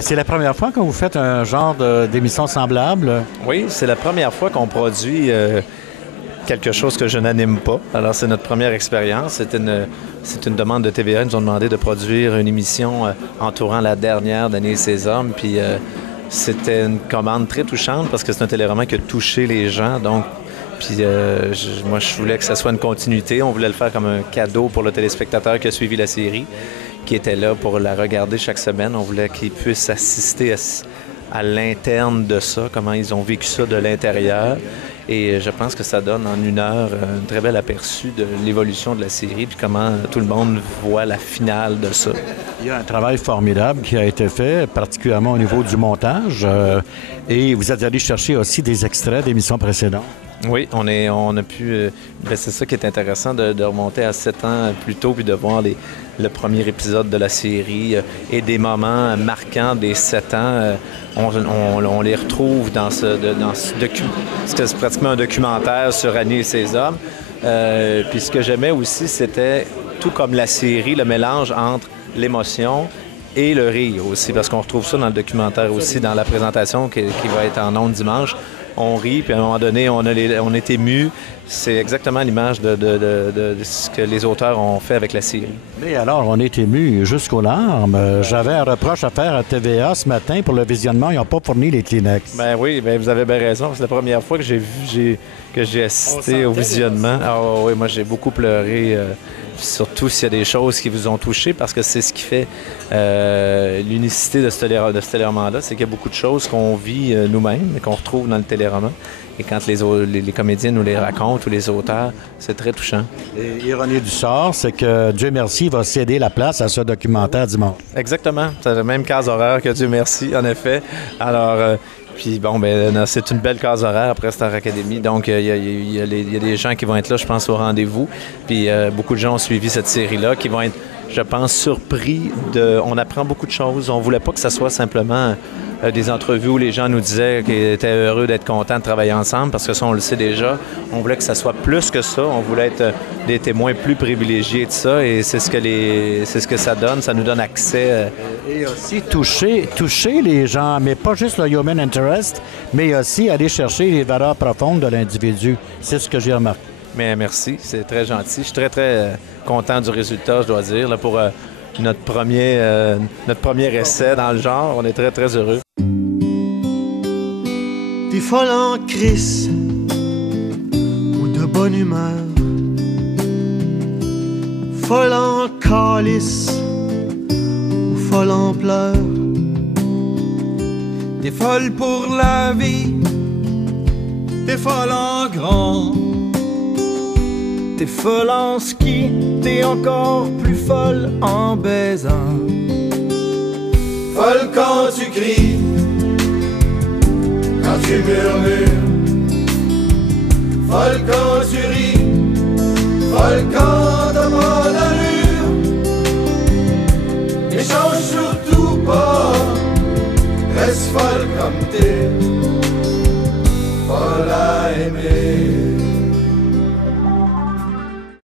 C'est la première fois que vous faites un genre d'émission semblable? Oui, c'est la première fois qu'on produit quelque chose que je n'anime pas. Alors, c'est notre première expérience. C'est une demande de TVA. Ils nous ont demandé de produire une émission entourant la dernière d'Année et ses hommes. Puis, c'était une commande très touchante parce que c'est un téléroman qui a touché les gens. Donc, puis moi, je voulais que ça soit une continuité. On voulait le faire comme un cadeau pour le téléspectateur qui a suivi la série, qui était là pour la regarder chaque semaine. On voulait qu'il puisse assister à l'interne de ça, comment ils ont vécu ça de l'intérieur. Et je pense que ça donne en une heure un très bel aperçu de l'évolution de la série puis comment tout le monde voit la finale de ça. Il y a un travail formidable qui a été fait, particulièrement au niveau du montage. Et vous êtes allé chercher aussi des extraits d'émissions précédentes. Oui, on a pu... c'est ça qui est intéressant, de remonter à 7 ans plus tôt puis de voir le premier épisode de la série et des moments marquants des 7 ans. On les retrouve dans ce documentaire. C'est pratiquement un documentaire sur Annie et ses hommes. Puis ce que j'aimais aussi, c'était, tout comme la série, le mélange entre l'émotion et le rire aussi, parce qu'on retrouve ça dans le documentaire aussi, dans la présentation qui va être en ondes dimanche. On rit, puis à un moment donné, on est ému. C'est exactement l'image de ce que les auteurs ont fait avec la série. Mais alors, on est ému jusqu'aux larmes. J'avais un reproche à faire à TVA ce matin pour le visionnement. Ils n'ont pas fourni les Kleenex. Ben oui, vous avez bien raison. C'est la première fois que j'ai assisté au visionnement. Ah oui, moi, j'ai beaucoup pleuré. Surtout s'il y a des choses qui vous ont touché, parce que c'est ce qui fait l'unicité de ce téléroman-là, c'est qu'il y a beaucoup de choses qu'on vit nous-mêmes et qu'on retrouve dans le téléroman. Et quand les comédiens nous les racontent ou les auteurs, c'est très touchant. Et l'ironie du sort, c'est que Dieu merci va céder la place à ce documentaire dimanche. Exactement. C'est la même case horaire que Dieu merci, en effet. Alors... Puis bon, c'est une belle case horaire après Star Academy. Donc, il y a des gens qui vont être là, je pense, au rendez-vous. Puis beaucoup de gens ont suivi cette série-là, qui vont être, je pense, surpris. On apprend beaucoup de choses. On voulait pas que ça soit simplement des entrevues où les gens nous disaient qu'ils étaient heureux d'être contents de travailler ensemble, parce que ça, on le sait déjà. On voulait que ça soit plus que ça. On voulait être des témoins plus privilégiés de ça. Et c'est ce que ça donne. Ça nous donne accès. Et aussi toucher les gens, mais pas juste le human interest, mais aussi aller chercher les valeurs profondes de l'individu. C'est ce que j'ai remarqué. Mais merci, c'est très gentil. Je suis très, très content du résultat, je dois dire, là, pour notre premier essai dans le genre. On est très, très heureux. T'es folle en crise ou de bonne humeur, folle en calice ou folle en pleurs. T'es folle pour la vie, t'es folle en grand. T'es folle en ski, t'es encore plus folle en baisant. Folle quand tu cries, quand tu murmures. Folle quand tu ris, folle quand t'as pas d'allure. Et change surtout pas, reste folle comme t'es.